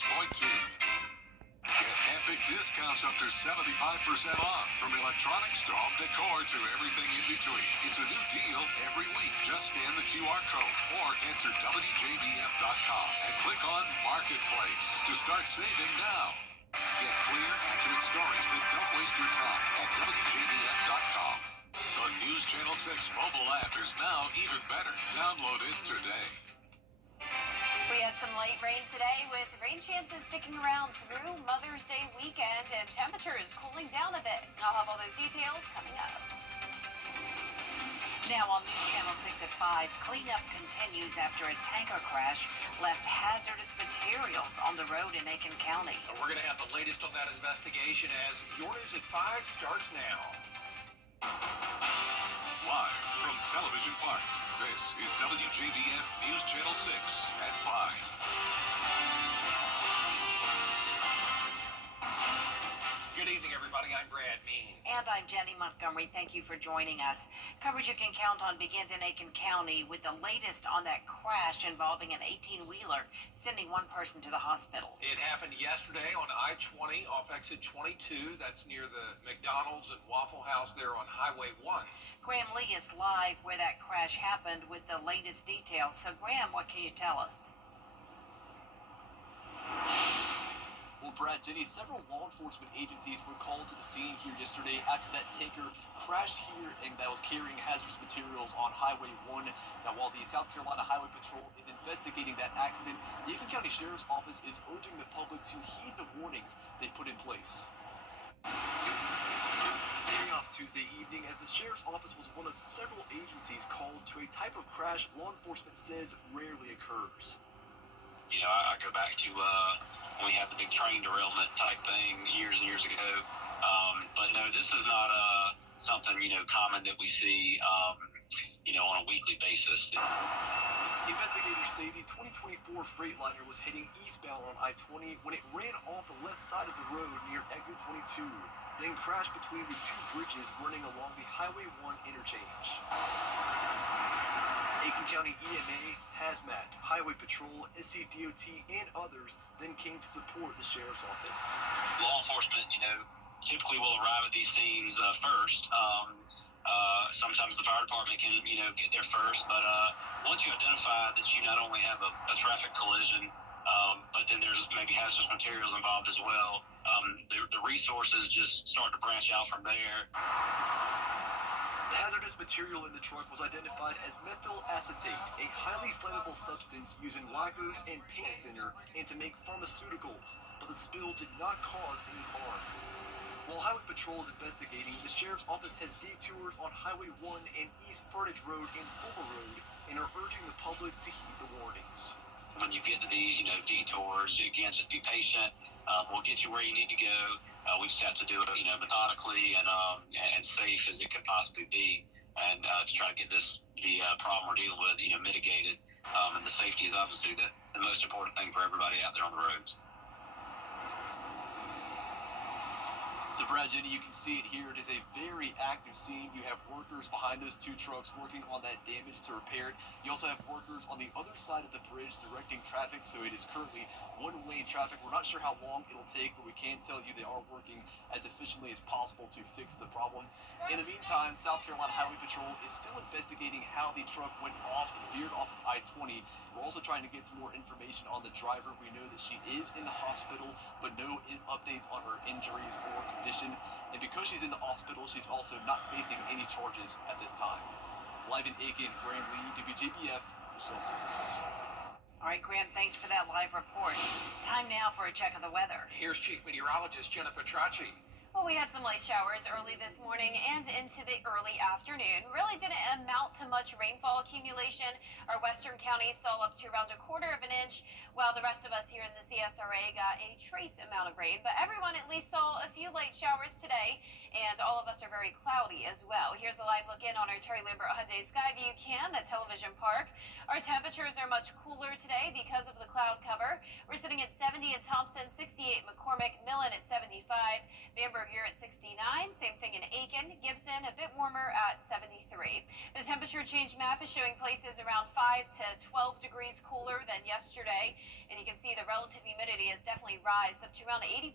96.2. Get epic discounts up to 75% off, from electronics to home decor to everything in between. It's a new deal every week. Just scan the QR code or enter WJBF.com and click on Marketplace to start saving now. Get clear, accurate stories that don't waste your time at WJBF.com. The News Channel 6 mobile app is now even better. Download it today. We had some light rain today with rain chances sticking around through Mother's Day weekend and temperatures cooling down a bit. I'll have all those details coming up. Now on News Channel 6 at 5, cleanup continues after a tanker crash left hazardous materials on the road in Aiken County. We're going to have the latest on that investigation as Your News at 5 starts now. Live from Television Park, this is WJBF News Channel 6 at 5. Good evening, everybody. I'm Brad Means. And I'm Jenny Montgomery. Thank you for joining us. Coverage you can count on begins in Aiken County with the latest on that crash involving an 18-wheeler, sending one person to the hospital. It happened yesterday on I-20 off exit 22. That's near the McDonald's and Waffle House there on Highway 1. Graham Lee is live where that crash happened with the latest details. So, Graham, what can you tell us? Well, Brad, Jenny, several law enforcement agencies were called to the scene here yesterday after that tanker crashed here and that was carrying hazardous materials on Highway 1. Now, while the South Carolina Highway Patrol is investigating that accident, the Aiken County Sheriff's Office is urging the public to heed the warnings they've put in place. Chaos Tuesday evening as the Sheriff's Office was one of several agencies called to a type of crash law enforcement says rarely occurs. You know, I go back to when we had the big train derailment type thing years and years ago. But no, this is not something, common that we see, on a weekly basis. Investigators say the 2024 Freightliner was heading eastbound on I-20 when it ran off the left side of the road near exit 22, then crashed between the two bridges running along the Highway 1 interchange. Aiken County EMA, Hazmat, Highway Patrol, SCDOT, and others then came to support the Sheriff's Office. Law enforcement, typically will arrive at these scenes first. Sometimes the fire department can, get there first. But once you identify that you not only have a traffic collision, but then there's maybe hazardous materials involved as well, the resources just start to branch out from there. The hazardous material in the truck was identified as methyl acetate, a highly flammable substance used in lacquers and paint thinner and to make pharmaceuticals, but the spill did not cause any harm. While Highway Patrol is investigating, the Sheriff's Office has detours on Highway 1 and East Frontage Road and Fulmer Road and are urging the public to heed the warnings. When you get to these, detours, again, just be patient. We'll get you where you need to go. We just have to do it, methodically and safe as it could possibly be, and to try to get the problem we're dealing with, mitigated. And the safety is obviously the most important thing for everybody out there on the roads. So, Brad, Jenny, you can see it here. It is a very active scene. You have workers behind those two trucks working on that damage to repair it. You also have workers on the other side of the bridge directing traffic, so it is currently one-lane traffic. We're not sure how long it'll take, but we can tell you they are working as efficiently as possible to fix the problem. In the meantime, South Carolina Highway Patrol is still investigating how the truck went off and veered off of I-20. We're also trying to get some more information on the driver. We know that she is in the hospital, but no updates on her injuries or condition. And because she's in the hospital, she's also not facing any charges at this time. Live in Aiken, Graham Lee, WJBF, News 6. All right, Graham, thanks for that live report. Time now for a check of the weather. Here's Chief Meteorologist Jenna Petracci. Well, we had some light showers early this morning and into the early afternoon. Really didn't amount to much rainfall accumulation. Our western counties saw up to around 1/4 of an inch, while the rest of us here in the CSRA got a trace amount of rain. But everyone at least saw a few light showers today, and all of us are very cloudy as well. Here's a live look in on our Terry Lambert Hyundai Skyview cam at Television Park. Our temperatures are much cooler today because of the clouds cloud cover. We're sitting at 70 in Thompson, 68 McCormick, Millen at 75, Bamberg, you're at 69. Same thing in Aiken, Gibson, a bit warmer at 73. The temperature change map is showing places around 5 to 12 degrees cooler than yesterday, and you can see the relative humidity has definitely risen up to around 80%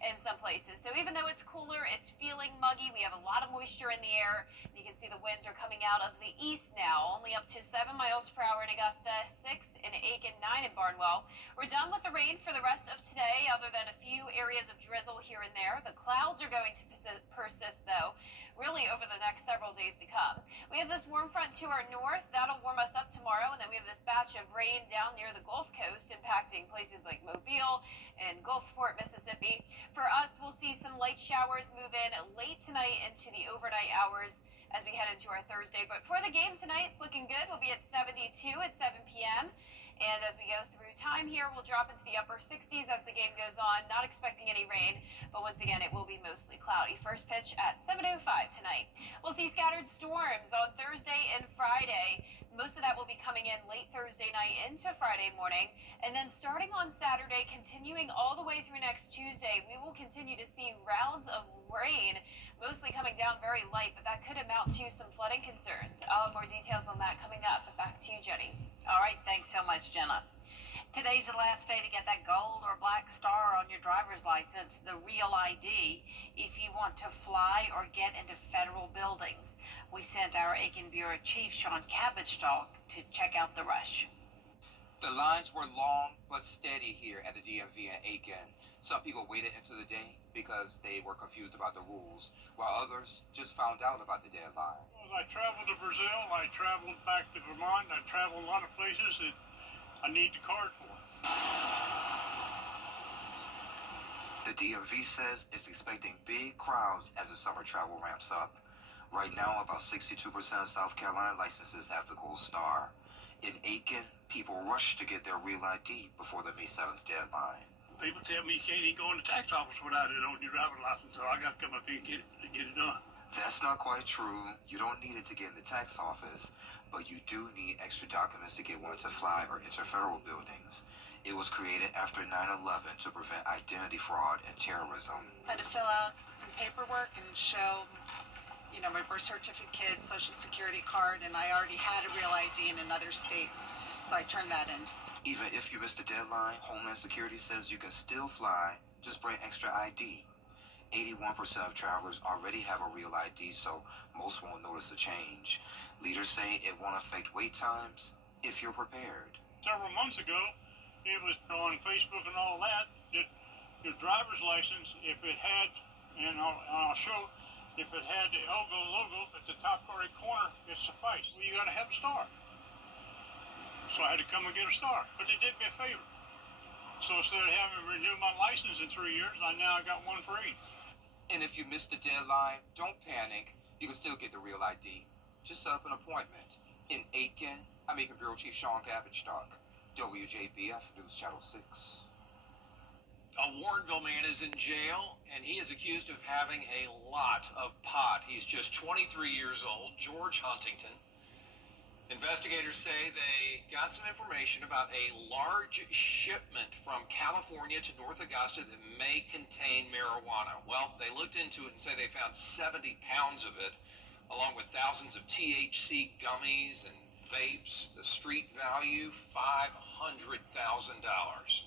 in some places. So even though it's cooler, it's feeling muggy. We have a lot of moisture in the air. You can see the winds are coming out of the east now, only up to 7 miles per hour in Augusta, 6 in Aiken, 9 in Barnwell. We're done with the rain for the rest of today, other than a few areas of drizzle here and there. The clouds are going to persist, though, really over the next several days to come. We have this warm front to our north. That'll warm us up tomorrow, and then we have this batch of rain down near the Gulf Coast, impacting places like Mobile and Gulfport, Mississippi. For us, we'll see some light showers move in late tonight into the overnight hours as we head into our Thursday. But for the game tonight, it's looking good. We'll be at 72 at 7 p.m. And as we go through time here, we'll drop into the upper 60s as the game goes on. Not expecting any rain, but once again, it will be mostly cloudy. First pitch at 7:05 tonight. We'll see scattered storms on Thursday and Friday. Most of that will be coming in late Thursday night into Friday morning. And then starting on Saturday, continuing all the way through next Tuesday, we will continue to see rounds of rain, mostly coming down very light, but that could amount to some flooding concerns. I'll have more details on that coming up. But back to you, Jenny. All right, thanks so much, Jenna. Today's the last day to get that gold or black star on your driver's license, the real ID, if you want to fly or get into federal buildings. We sent our Aiken Bureau Chief, Sean Cabbage-Stalk, to check out the rush. The lines were long but steady here at the DMV in Aiken. Some people waited into the day because they were confused about the rules, while others just found out about the deadline. Well, I traveled to Brazil, I traveled back to Vermont, I traveled a lot of places that I need the card for. The DMV says it's expecting big crowds as the summer travel ramps up. Right now, about 62% of South Carolina licenses have the gold star. In Aiken, people rush to get their real ID before the May 7th deadline. People tell me you can't even go in the tax office without it on your driver's license, so I got to come up here and get it done. That's not quite true. You don't need it to get in the tax office, but you do need extra documents to get one to fly or enter federal buildings. It was created after 9/11 to prevent identity fraud and terrorism. I had to fill out some paperwork and show, my birth certificate, social security card, and I already had a real ID in another state, so I turned that in. Even if you missed the deadline, Homeland Security says you can still fly, just bring extra ID. 81% of travelers already have a real ID, so most won't notice a change. Leaders say it won't affect wait times if you're prepared. Several months ago, it was on Facebook and all that your driver's license, if it had, and I'll show, if it had the logo at the top right corner, it sufficed. Well, you got to have a star. So I had to come and get a star, but they did me a favor. So instead of having to renew my license in 3 years, I got one free. And if you missed the deadline, don't panic. You can still get the real ID. Just set up an appointment. In Aiken, I'm Aiken Bureau Chief Sean Cabbage-Stalk, WJBF News Channel 6. A Warrenville man is in jail, and he is accused of having a lot of pot. He's just 23 years old, George Huntington. Investigators say they got some information about a large shipment from California to North Augusta that may contain marijuana. Well, they looked into it and say they found 70 pounds of it, along with thousands of THC gummies and vapes. The street value, $500,000.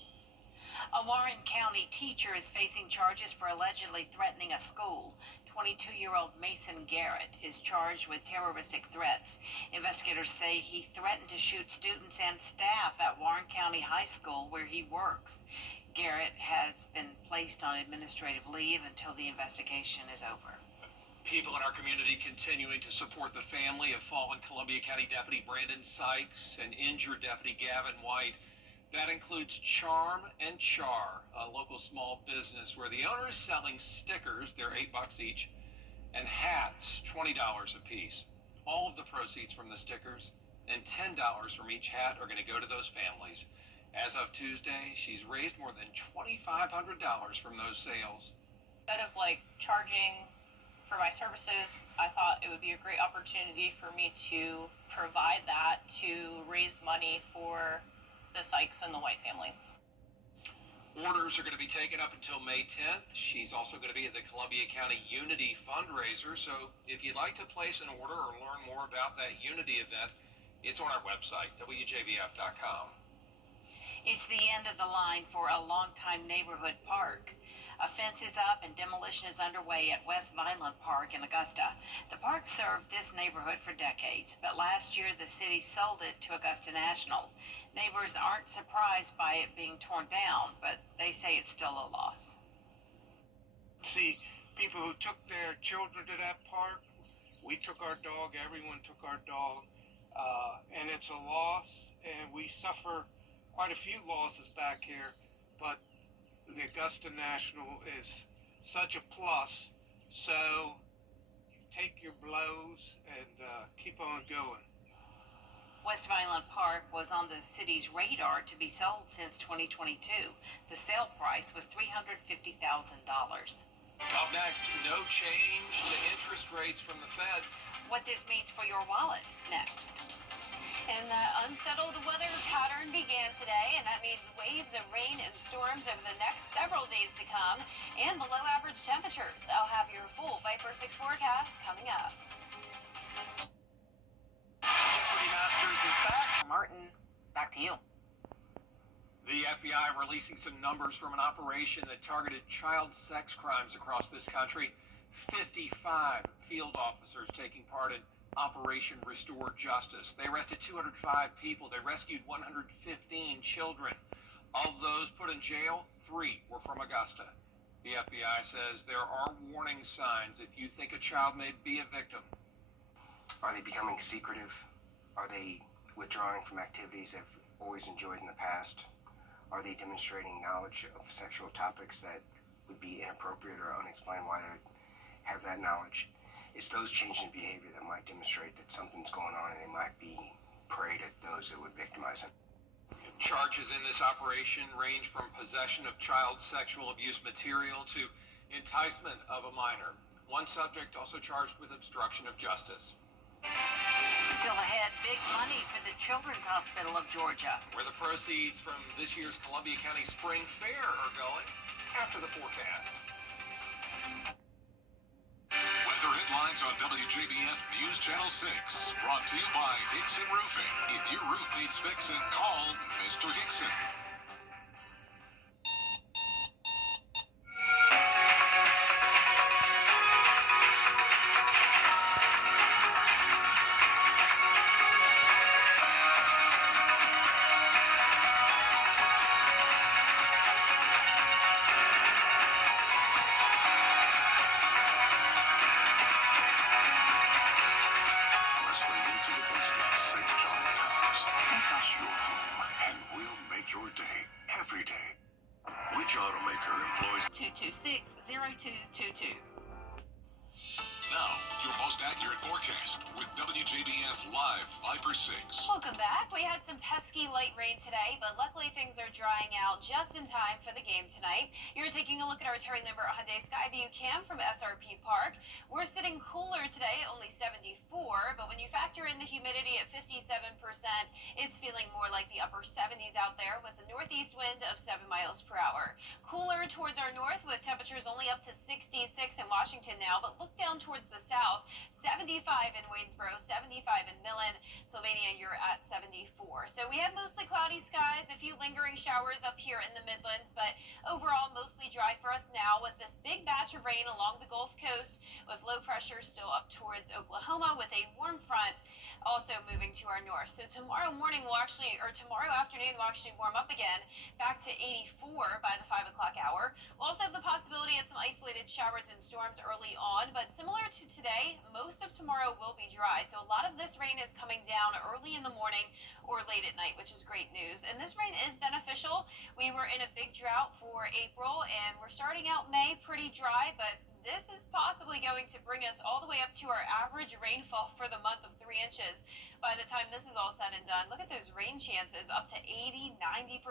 A Warren County teacher is facing charges for allegedly threatening a school. 22-year-old Mason Garrett is charged with terroristic threats. Investigators say he threatened to shoot students and staff at Warren County High School where he works. Garrett has been placed on administrative leave until the investigation is over. People in our community continuing to support the family of fallen Columbia County Deputy Brandon Sykes and injured Deputy Gavin White. That includes Charm and Char, a local small business where the owner is selling stickers, they're $8 each, and hats, $20 a piece. All of the proceeds from the stickers and $10 from each hat are going to go to those families. As of Tuesday, she's raised more than $2,500 from those sales. Instead of charging for my services, I thought it would be a great opportunity for me to provide that to raise money for the Sykes and the White families. Orders are going to be taken up until May 10th. She's also going to be at the Columbia County Unity fundraiser. So if you'd like to place an order or learn more about that Unity event, it's on our website, WJBF.com. It's the end of the line for a longtime neighborhood park. A fence is up and demolition is underway at West Vineland Park in Augusta. The park served this neighborhood for decades, but last year the city sold it to Augusta National. Neighbors aren't surprised by it being torn down, but they say it's still a loss. See, people who took their children to that park, we took our dog, everyone took our dog, and it's a loss, and we suffer quite a few losses back here, but the Augusta National is such a plus, so take your blows and keep on going. West Vineland Park was on the city's radar to be sold since 2022. The sale price was $350,000. Up next, no change to interest rates from the Fed. What this means for your wallet, next. And the unsettled weather pattern began today, and that means waves of rain and storms over the next several days to come, and below average temperatures. I'll have your full Viper 6 forecast coming up. Jeopardy Masters is back. Martin, back to you. The FBI releasing some numbers from an operation that targeted child sex crimes across this country. 55 field officers taking part in Operation Restore Justice. They arrested 205 people. They rescued 115 children. Of those put in jail, 3 were from Augusta. The FBI says there are warning signs if you think a child may be a victim. Are they becoming secretive? Are they withdrawing from activities they've always enjoyed in the past? Are they demonstrating knowledge of sexual topics that would be inappropriate or unexplained why they have that knowledge? It's those changes in behavior that might demonstrate that something's going on and they might be preyed at those that would victimize them. Charges in this operation range from possession of child sexual abuse material to enticement of a minor. One subject also charged with obstruction of justice. Still ahead, big money for the Children's Hospital of Georgia. Where the proceeds from this year's Columbia County Spring Fair are going after the forecast. Weather headlines on WJBF News Channel 6. Brought to you by Hickson Roofing. If your roof needs fixing, call Mr. Hickson. Your day, every day. Which automaker employs 226-0222. now your most accurate forecast with WJBF Live Viper 6. Welcome back. We had some pesky light rain today, but luckily things are drying out just in time for the game tonight. You're taking a look at our Terry Lambert Hyundai Skyview cam from SRP Park. We're sitting cooler today, only 74, but when you factor in the humidity at 57%, it's feeling more like the upper 70s out there with a northeast wind of 7 miles per hour. Cooler towards our north with temperatures only up to 66 in Washington now, but look down towards the south, 75 in Waynesboro, 75 in Millen. Sylvania, you're at 74. So we have mostly cloudy skies, a few lingering showers up here in the Midlands, but overall mostly dry for us now with this big batch of rain along the Gulf Coast with low pressure still up towards Oklahoma with a warm front also moving to our north. So tomorrow morning tomorrow afternoon will actually warm up again back to 84 by the 5 o'clock hour. We'll also have the possibility of some isolated showers and storms early on, but similar to today, most of tomorrow will be dry. So a lot of this rain is coming down early in the morning or late at night, which is great news. And this rain is beneficial. We were in a big drought for April and we're starting out May pretty dry, but this is possibly going to bring us all the way up to our average rainfall for the month of 3 inches by the time this is all said and done. Look at those rain chances, up to 80-90%.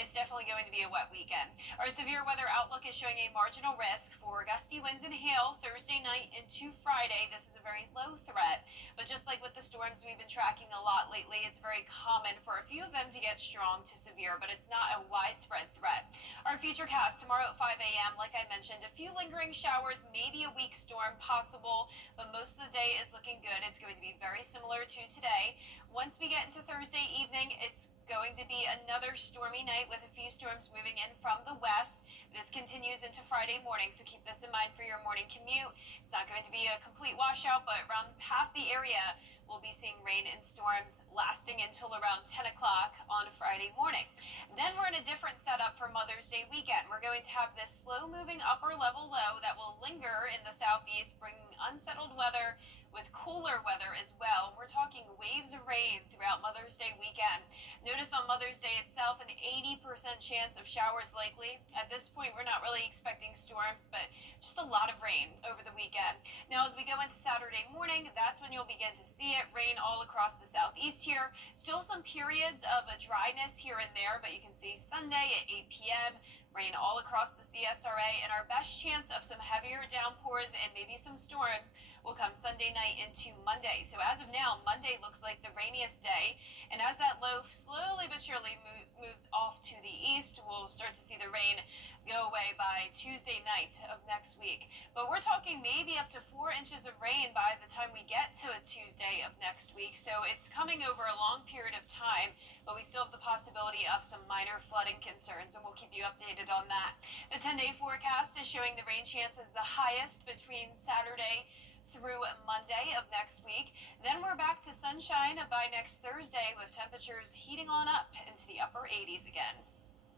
It's definitely going to be a wet weekend. Our severe weather outlook is showing a marginal risk for gusty winds and hail Thursday night into Friday. This is a very low threat, but just like with the storms we've been tracking a lot lately, it's very common for a few of them to get strong to severe, but it's not a widespread threat. Our futurecast tomorrow at 5 a.m., like I mentioned, a few lingering showers, maybe a weak storm possible, but most of the day is looking good. It's going to be very similar to today. Once we get into Thursday evening, it's going to be another stormy night with a few storms moving in from the west. This continues into Friday morning, so keep this in mind for your morning commute. It's not going to be a complete washout, but around half the area we'll be seeing rain and storms lasting until around 10 o'clock on Friday morning. Then we're in a different setup for Mother's Day weekend. We're going to have this slow-moving upper-level low that will linger in the southeast, bringing unsettled weather with cooler weather as well. We're talking waves of rain throughout Mother's Day weekend. Notice on Mother's Day itself, an 80% chance of showers likely. At this point, we're not really expecting storms, but just a lot of rain over the weekend. Now, as we go into Saturday morning, that's when you'll begin to see it. Rain all across the southeast here. Still some periods of a dryness here and there, but you can see Sunday at 8 p.m. rain all across the CSRA, and our best chance of some heavier downpours and maybe some storms will come Sunday night into Monday. So as of now, Monday looks like the rainiest day, and as that low slowly but surely moves off to the east, we'll start to see the rain go away by Tuesday night of next week. But we're talking maybe up to 4 inches of rain by the time we get to a Tuesday of next week, so it's coming over a long period of time, but we still have the possibility of some minor flooding concerns, and we'll keep you updated on that. The 10-day forecast is showing the rain chances the highest between Saturday through Monday of next week. Then we're back to sunshine by next Thursday with temperatures heating on up into the upper 80s again.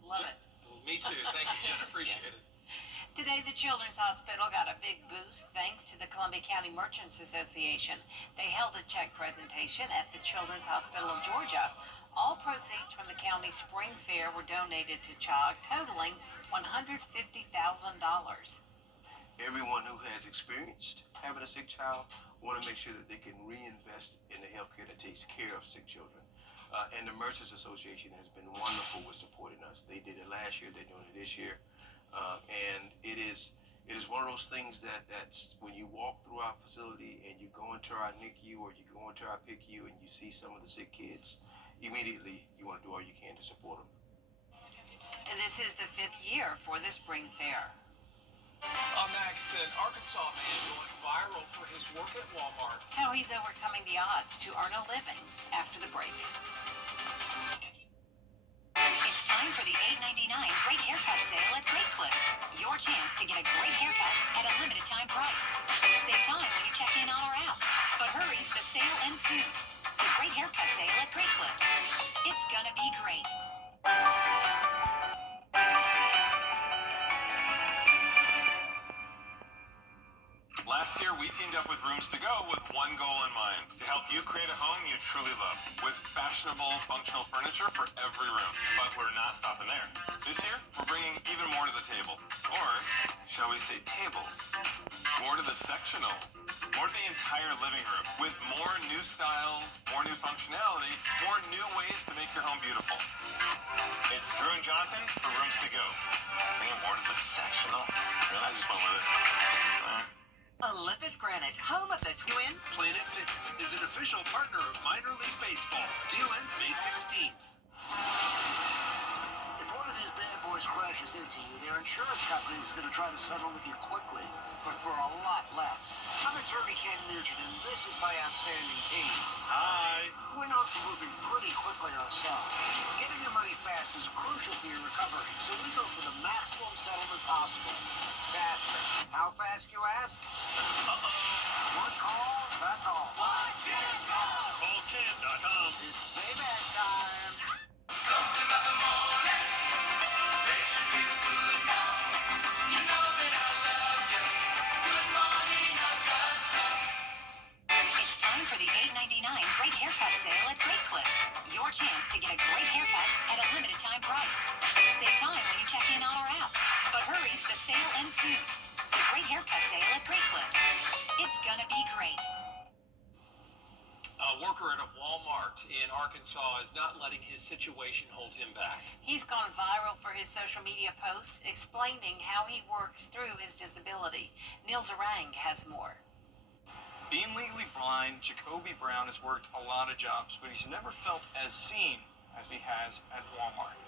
Love it. Me too. Thank you, Jen. Appreciate it. Today, the Children's Hospital got a big boost thanks to the Columbia County Merchants Association. They held a check presentation at the Children's Hospital of Georgia. All proceeds from the county's spring fair were donated to CHOG, totaling $150,000. Everyone who has experienced having a sick child want to make sure that they can reinvest in the healthcare that takes care of sick children. And the Merchants Association has been wonderful with supporting us. They did it last year, they're doing it this year. And it is one of those things that's when you walk through our facility and you go into our NICU or you go into our PICU and you see some of the sick kids, immediately you want to do all you can to support them. And this is the 5th year for the spring fair. Next, an Arkansas man going viral for his work at Walmart. How he's overcoming the odds to earn a living after the break. It's time for the $8.99 Great Haircut Sale at Great Clips. Your chance to get a great haircut at a limited time price. Save time when you check in on our app. But hurry, the sale ends soon. The Great Haircut Sale at Great Clips. It's gonna be great. Last year, we teamed up with Rooms to Go with one goal in mind, to help you create a home you truly love, with fashionable, functional furniture for every room. But we're not stopping there. This year, we're bringing even more to the table. Or, shall we say tables? More to the sectional. More to the entire living room, with more new styles, more new functionality, more new ways to make your home beautiful. It's Drew and Jonathan for Rooms to Go. Bringing more to the sectional. Really, I just went with it. Olympus Granite, home of the Twin Planet Fitness is an official partner of minor league baseball. Deal ends May 16th. If one of these bad boys crashes into you, their insurance company is going to try to settle with you quickly, but for a lot less. I'm attorney Ken Nugent, and this is my outstanding team. Hi. We're known for moving pretty quickly ourselves. Getting your money fast is crucial for your recovery, so we go for the maximum settlement possible. Faster. How fast, you ask? One call, that's all. Watch it go! Call Ken.com. It's payback time. Something about the morning. Makes you feel good now. You know that I love you. Good morning, Augusta. It's time for the $8.99 Great Haircut Sale at Great Clips. Your chance to get a great haircut at a limited time price. Save time when you check in on our app. But hurry, the sale ends soon. The Great Haircut Sale at Great Clips. It's gonna be great. A A worker at a Walmart in Arkansas is not letting his situation hold him back. He's gone viral for his social media posts explaining how he works through his disability. Neil Zarang has more. Being legally blind, Jacoby Brown has worked a lot of jobs, but he's never felt as seen as he has at Walmart.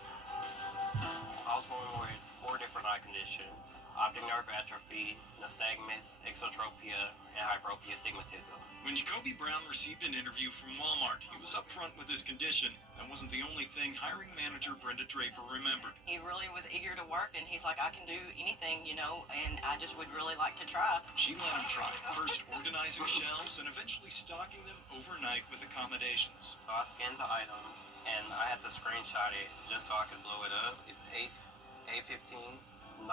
I was born with 4 different eye conditions: optic nerve atrophy, nystagmus, exotropia, and hyperopia stigmatism. When Jacoby Brown received an interview from Walmart, he was upfront with his condition. That wasn't the only thing hiring manager Brenda Draper remembered. He really was eager to work, and he's like, I can do anything, and I just would really like to try. She let him try, first organizing shelves and eventually stocking them overnight with accommodations. So I scanned the item, and I had to screenshot it just so I could blow it up. It's A15, 9,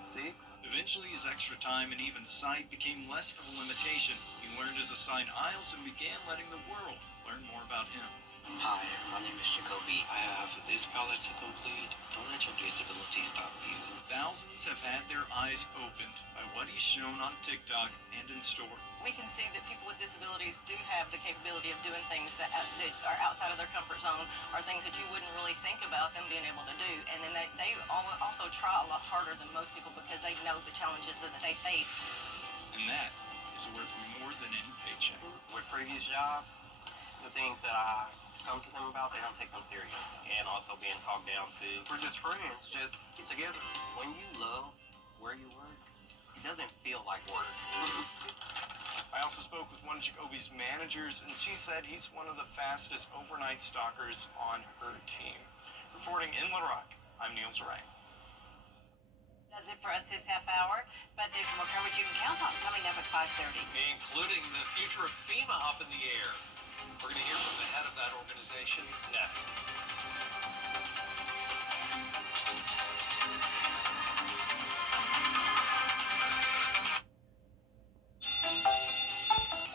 6. Eventually, his extra time and even sight became less of a limitation. He learned his assigned aisles and began letting the world learn more about him. Hi, my name is Jacoby. I have this palette to complete. Don't let your disability stop you. Thousands have had their eyes opened by what he's shown on TikTok and in store. We can see that people with disabilities do have the capability of doing things that are outside of their comfort zone, or things that you wouldn't really think about them being able to do. And then they also try a lot harder than most people because they know the challenges that they face. And that is worth more than any paycheck. With previous jobs, the things that I come to them about, they don't take them serious. And also being talked down to. We're just friends, just get together. When you love where you work, it doesn't feel like work. I also spoke with one of Jacoby's managers, and she said he's one of the fastest overnight stalkers on her team. Reporting in Little Rock, I'm Neil Zarang. Does it for us this half hour, but there's more coverage you can count on coming up at 5:30. Including the future of FEMA up in the air. We're going to hear from the head of that organization next.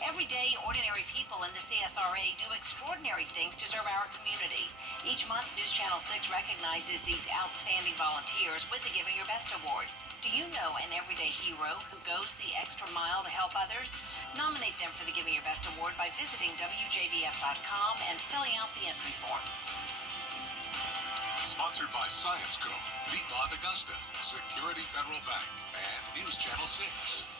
Every day, ordinary people in the CSRA do extraordinary things to serve our community. Each month, News Channel 6 recognizes these outstanding volunteers with the Giving Your Best Award. Do you know an everyday hero who goes the extra mile to help others? Nominate them for the Giving Your Best Award by visiting WJBF.com and filling out the entry form. Sponsored by Science Co, Piedmont Augusta, Security Federal Bank, and News Channel 6.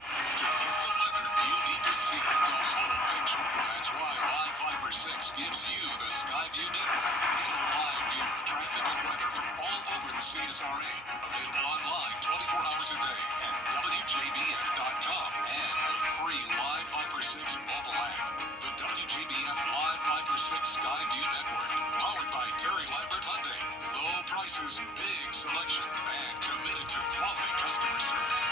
To get the weather, you need to see the whole picture. That's why Live Fiber 6 gives you the Skyview network. Get a live view of traffic and weather from all over the CSRA. Available online 24 hours a day at WJBF.com and the free Live Fiber 6 mobile app. The WJBF Live Fiber 6 Skyview network. Powered by Terry Lambert Hyundai. Low prices, big selection, and committed to quality customer service.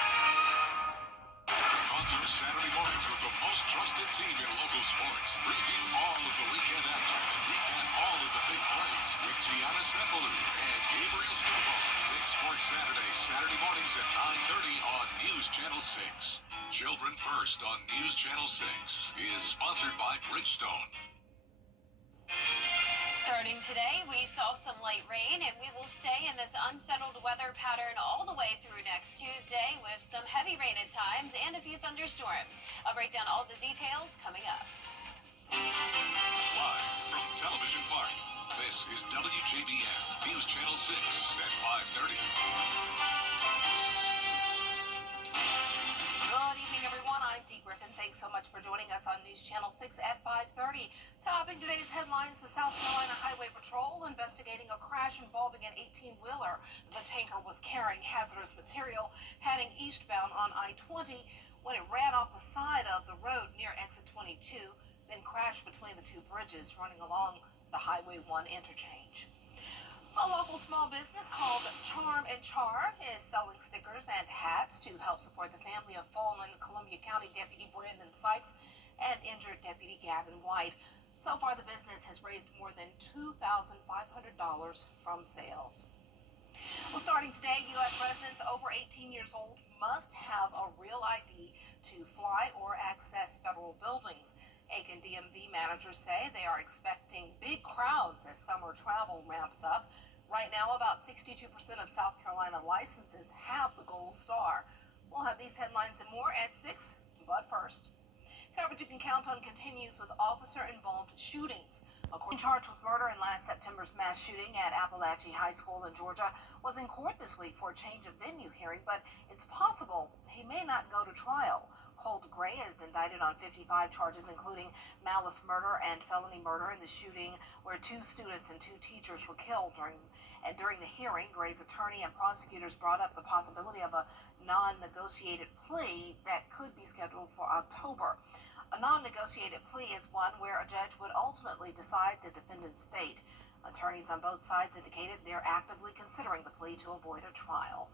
On your Saturday mornings with the most trusted team in local sports. Preview all of the weekend action and recap all of the big plays with Gianna Stefalou and Gabriel Stubbo. 6 Sports Saturday, Saturday mornings at 9:30 on News Channel 6. Children First on News Channel 6 is sponsored by Bridgestone. Starting today, we saw some light rain, and we will stay in this unsettled weather pattern all the way through next Tuesday with some heavy rain at times and a few thunderstorms. I'll break down all the details coming up. Live from Television Park, this is WJBF News Channel 6 at 5:30. Good evening, everyone. I'm Dee Griffin. Thanks so much for joining us on News Channel 6 at 5:30. Topping today's headlines, the South Carolina Highway Patrol investigating a crash involving an 18-wheeler. The tanker was carrying hazardous material heading eastbound on I-20 when it ran off the side of the road near exit 22, then crashed between the two bridges running along the Highway 1 interchange. A local small business called Charm and Char is selling stickers and hats to help support the family of fallen Columbia County Deputy Brandon Sykes and injured Deputy Gavin White. So far, the business has raised more than $2,500 from sales. Well, starting today, U.S. residents over 18 years old must have a real ID to fly or access federal buildings. Aiken DMV managers say they are expecting big crowds as summer travel ramps up. Right now, about 62% of South Carolina licenses have the gold star. We'll have these headlines and more at 6. But first, coverage you can count on continues with officer-involved shootings. A court charged with murder in last September's mass shooting at Appalachia High School in Georgia was in court this week for a change of venue hearing, but it's possible he may not go to trial. Colt Gray is indicted on 55 charges, including malice murder and felony murder in the shooting where 2 students and 2 teachers were killed. During the hearing, Gray's attorney and prosecutors brought up the possibility of a non-negotiated plea that could be scheduled for October. A non-negotiated plea is one where a judge would ultimately decide the defendant's fate. Attorneys on both sides indicated they're actively considering the plea to avoid a trial.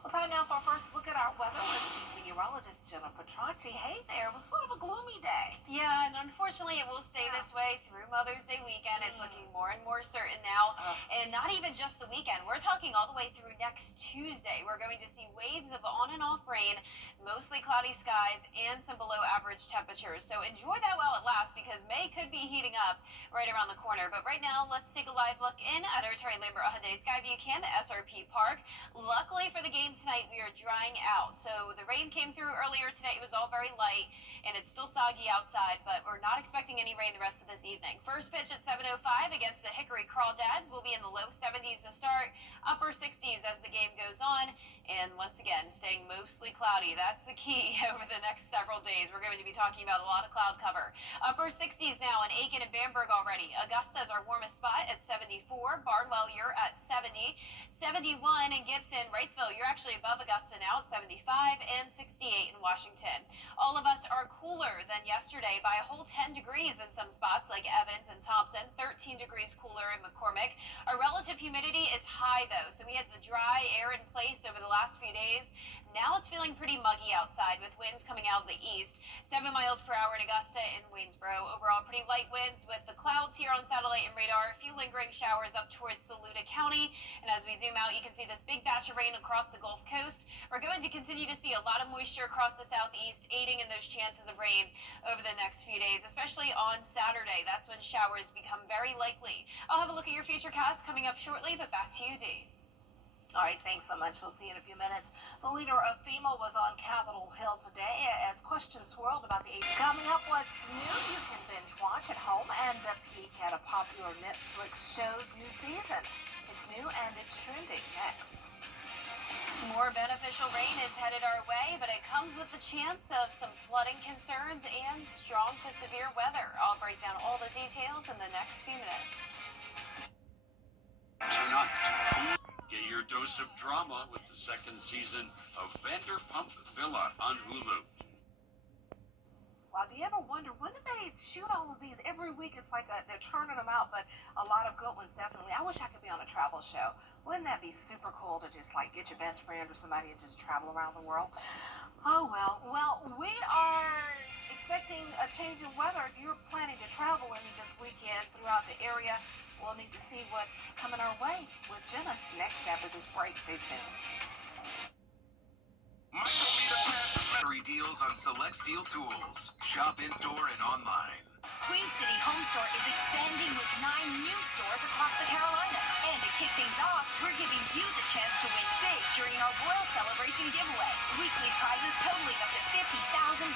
Well, time now for our first look at our weather with chief meteorologist Jenna Petracci. Hey there, it was sort of a gloomy day. Yeah, and unfortunately it will stay this way through Mother's Day weekend. It's looking more and more certain now. And not even just the weekend. We're talking all the way through next Tuesday. We're going to see waves of on and off rain, mostly cloudy skies, and some below average temperatures. So enjoy that while it lasts, because May could be heating up right around the corner. But right now, let's take a live look in at our Terry Lambert Hyundai Skyview Cam at SRP Park. Luckily for the game tonight, we are drying out. So the rain came through earlier today. It was all very light, and it's still soggy outside, but we're not expecting any rain the rest of this evening. First pitch at 7:05 against the Hickory Crawdads will be in the low 70s to start, upper 60s as the game goes on, and once again, staying mostly cloudy. That's the key over the next several days. We're going to be talking about a lot of cloud cover. Upper 60s now in Aiken and Bamberg already. Augusta is our warmest spot at 74. Barnwell, you're at 70. 71 in Gibson. Wrightsville, you're actually above Augusta now at 75, and 68 in Washington. All of us are cooler than yesterday by a whole 10 degrees in some spots like Evans and Thompson, 13 degrees cooler in McCormick. Our relative humidity is high though, so we had the dry air in place over the last few days. Now it's feeling pretty muggy outside with winds coming out of the east, 7 miles per hour in Augusta and Waynesboro. Overall, pretty light winds with the clouds here on satellite and radar. A few lingering showers up towards Saluda County. And as we zoom out, you can see this big batch of rain across the Gulf Coast. We're going to continue to see a lot of moisture across the southeast, aiding in those chances of rain over the next few days, especially on Saturday. That's when showers become very likely. I'll have a look at your futurecast coming up shortly, but back to you, Dee. All right, thanks so much. We'll see you in a few minutes. The leader of FEMA was on Capitol Hill today as questions swirled about the AP. Coming up, what's new you can binge watch at home, and a peek at a popular Netflix show's new season. It's new and it's trending next. More beneficial rain is headed our way, but it comes with the chance of some flooding concerns and strong to severe weather. I'll break down all the details in the next few minutes. Tonight, get your dose of drama with the second season of Vanderpump Villa on Hulu. Wow, do you ever wonder, when do they shoot all of these? Every week it's like they're churning them out, but a lot of good ones, definitely. I wish I could be on a travel show. Wouldn't that be super cool to just like get your best friend or somebody and just travel around the world? Oh, well, we are expecting a change in weather. If you're planning to travel any this weekend throughout the area, we'll need to see what's coming our way with Jenna next after this break. Stay tuned. Battery deals on select steel tools. Shop in-store and online. Queen City Home Store is expanding with 9 new stores across the Carolinas. And to kick things off, we're giving you the chance to win big during our Royal Celebration giveaway. Weekly prizes totaling up to $50,000,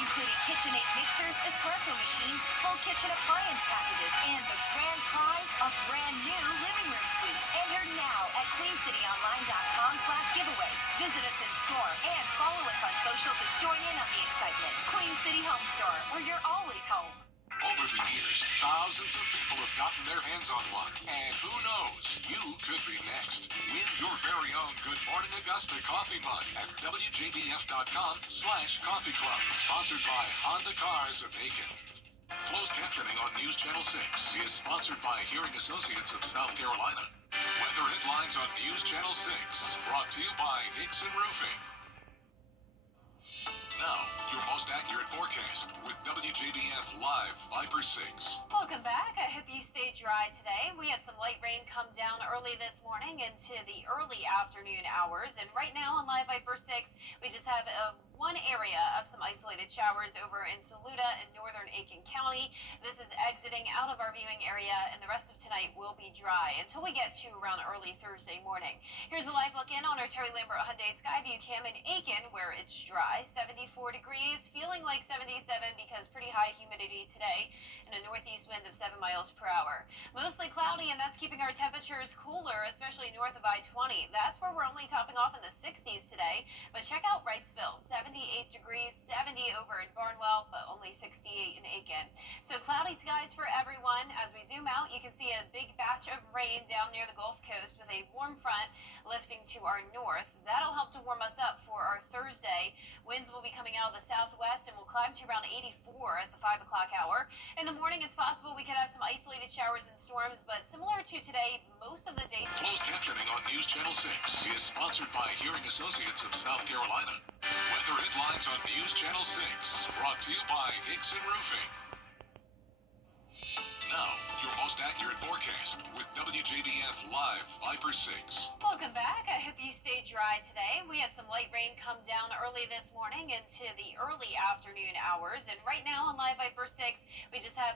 including KitchenAid mixers, espresso machines, full kitchen appliance packages, and the grand prize, a brand new living room suite. Enter now at queencityonline.com/giveaways. Visit us in store and follow us on social to join in on the excitement. Queen City Home Store, where you're always home. Over the years, thousands of people have gotten their hands on one. And who knows, you could be next. Win your very own Good Morning Augusta coffee mug at WJBF.com/coffee club. Sponsored by Honda Cars of Aiken. Closed captioning on News Channel 6 is sponsored by Hearing Associates of South Carolina. Weather headlines on News Channel 6, brought to you by Hickson Roofing. Now, your most accurate forecast with WJBF Live Viper 6. Welcome back. I hope you stayed dry today. We had some light rain come down early this morning into the early afternoon hours. And right now on Live Viper 6, we just have one area of some isolated showers over in Saluda and northern Aiken County. This is exiting out of our viewing area, and the rest of tonight will be dry until we get to around early Thursday morning. Here's a live look in on our Terry Lambert Hyundai Skyview cam in Aiken, where it's dry, 74 degrees, feeling like 77 because pretty high humidity today, and a northeast wind of 7 miles per hour. Mostly cloudy, and that's keeping our temperatures cooler, especially north of I-20. That's where we're only topping off in the 60s today, but check out Wrightsville, 78 degrees, 70 over in Barnwell, but only 68 in Aiken. So cloudy skies for everyone. As we zoom out, you can see a big batch of rain down near the Gulf Coast with a warm front lifting to our north. That'll help to warm us up for our Thursday. Winds will be coming out of the southwest and will climb to around 84 at the 5 o'clock hour. In the morning, it's possible we could have some isolated showers and storms, but similar to today, most of the day. Closed captioning on News Channel 6 is sponsored by Hearing Associates of South Carolina. Weather headlines on News Channel 6, brought to you by Hickson Roofing. Now, your most accurate forecast with WJBF Live Viper 6. Welcome back. I hope you stayed dry today. We had some light rain come down early this morning into the early afternoon hours. And right now on Live Viper 6, we just have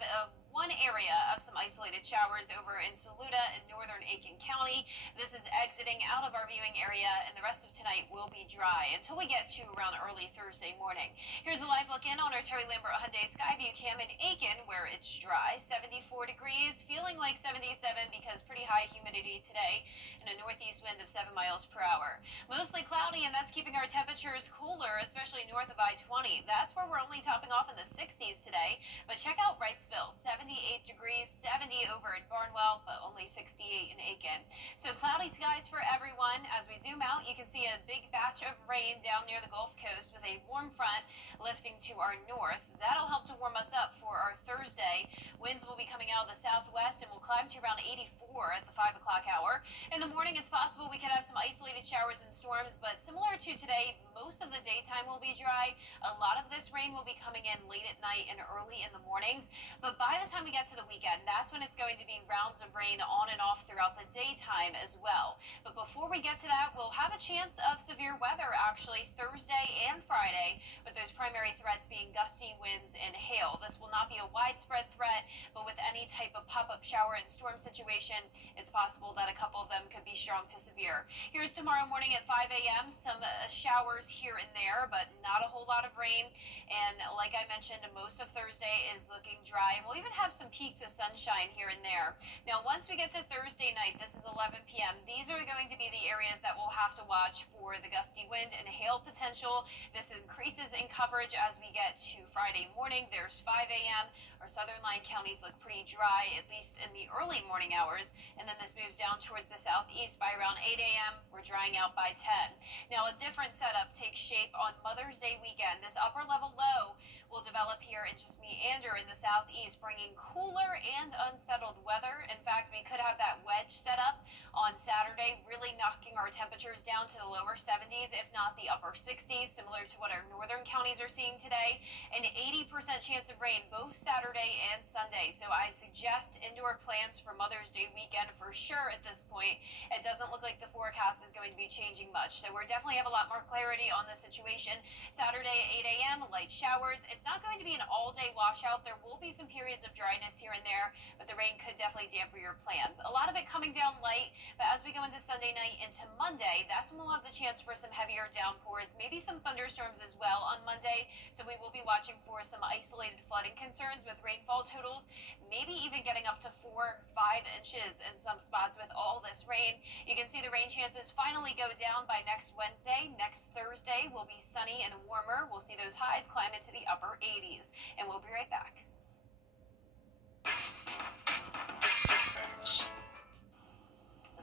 one area of some isolated showers over in Saluda and northern Aiken County. This is exiting out of our viewing area, and the rest of tonight will be dry until we get to around early Thursday morning. Here's a live look in on our Terry Lambert Hyundai Skyview cam in Aiken, where it's dry, 74 degrees, feeling like 77 because pretty high humidity today, and a northeast wind of 7 miles per hour. Mostly cloudy, and that's keeping our temperatures cooler, especially north of I-20. That's where we're only topping off in the 60s today, but check out Wrightsville, 78 degrees, 70 over in Barnwell, but only 68 in Aiken. So cloudy skies for everyone. As we zoom out, you can see a big batch of rain down near the Gulf Coast with a warm front lifting to our north. That'll help to warm us up for our Thursday. Winds will be coming out of the southwest and will climb to around 84 at the 5 o'clock hour. In the morning, it's possible we could have some isolated showers and storms, but similar to today, most of the daytime will be dry. A lot of this rain will be coming in late at night and early in the mornings, but by the time we get to the weekend, that's when it's going to be rounds of rain on and off throughout the daytime as well. But before we get to that, we'll have a chance of severe weather actually Thursday and Friday, with those primary threats being gusty winds and hail. This will not be a widespread threat, but with any type of pop-up shower and storm situation, it's possible that a couple of them could be strong to severe. Here's tomorrow morning at 5 a.m. Some showers here and there, but not a whole lot of rain. And like I mentioned, most of Thursday is looking dry. We'll even have some peaks of sunshine here and there. Now, once we get to Thursday night, this is 11 p.m., these are going to be the areas that we'll have to watch for the gusty wind and hail potential. This increases in coverage as we get to Friday morning. There's 5 a.m. Our southern line counties look pretty dry, at least in the early morning hours, and then this moves down towards the southeast by around 8 a.m. We're drying out by 10. Now, a different setup takes shape on Mother's Day weekend. This upper level low will develop here and just meander in the southeast, bringing cooler and unsettled weather. In fact, we could have that wedge set up on Saturday, really knocking our temperatures down to the lower 70s, if not the upper 60s, similar to what our northern counties are seeing today. An 80% chance of rain both Saturday and Sunday. So I suggest indoor plans for Mother's Day weekend for sure at this point. It doesn't look like the forecast is going to be changing much. So we're definitely have a lot more clarity on the situation. Saturday at 8 a.m., light showers. It's not going to be an all-day washout. There will be some periods of dryness here and there, but the rain could definitely damper your plans. A lot of it coming down light, but as we go into Sunday night into Monday, that's when we'll have the chance for some heavier downpours, maybe some thunderstorms as well on Monday. So we will be watching for some isolated flooding concerns with rainfall totals, maybe even getting up to 4 or 5 inches in some spots with all this rain. You can see the rain chances finally go down by next Wednesday. Next Thursday will be sunny and warmer. We'll see those highs climb into the upper 80s, and we'll be right back.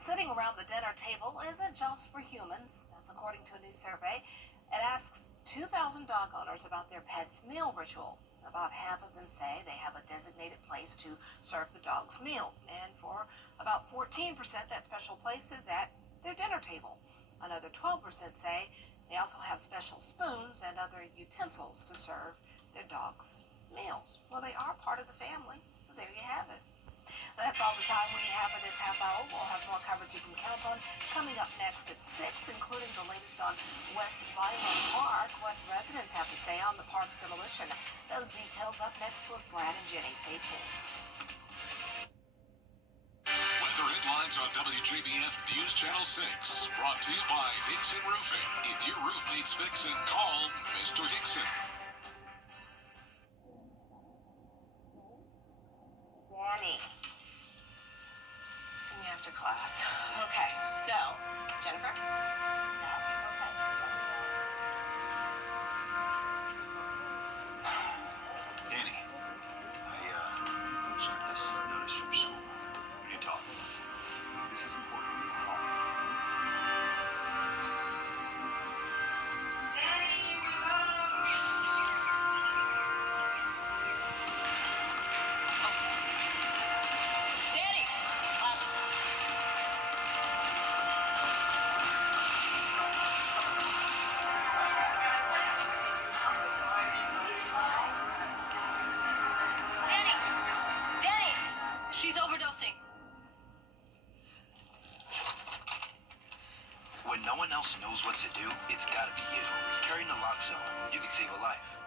Sitting around the dinner table isn't just for humans. That's according to a new survey. It asks 2,000 dog owners about their pet's meal ritual. About half of them say they have a designated place to serve the dog's meal. And for about 14%, that special place is at their dinner table. Another 12% say they also have special spoons and other utensils to serve their dog's meals. Well, they are part of the family, so there you have it. That's all the time we have for this half hour. We'll have more coverage you can count on coming up next at 6, including the latest on West Vineland Park, what residents have to say on the park's demolition. Those details up next with Brad and Jenny. Stay tuned. Weather headlines on WJBF News Channel 6. Brought to you by Hickson Roofing. If your roof needs fixing, call Mr. Hickson. Danny. See me after class. Okay, so, Jennifer? Danny, I checked this notice from school. What are you talking about? This is important. Danny! Claps. Danny! Danny! She's overdosing. When no one else knows what to do, it's gotta be you. Carry naloxone. You can save a life.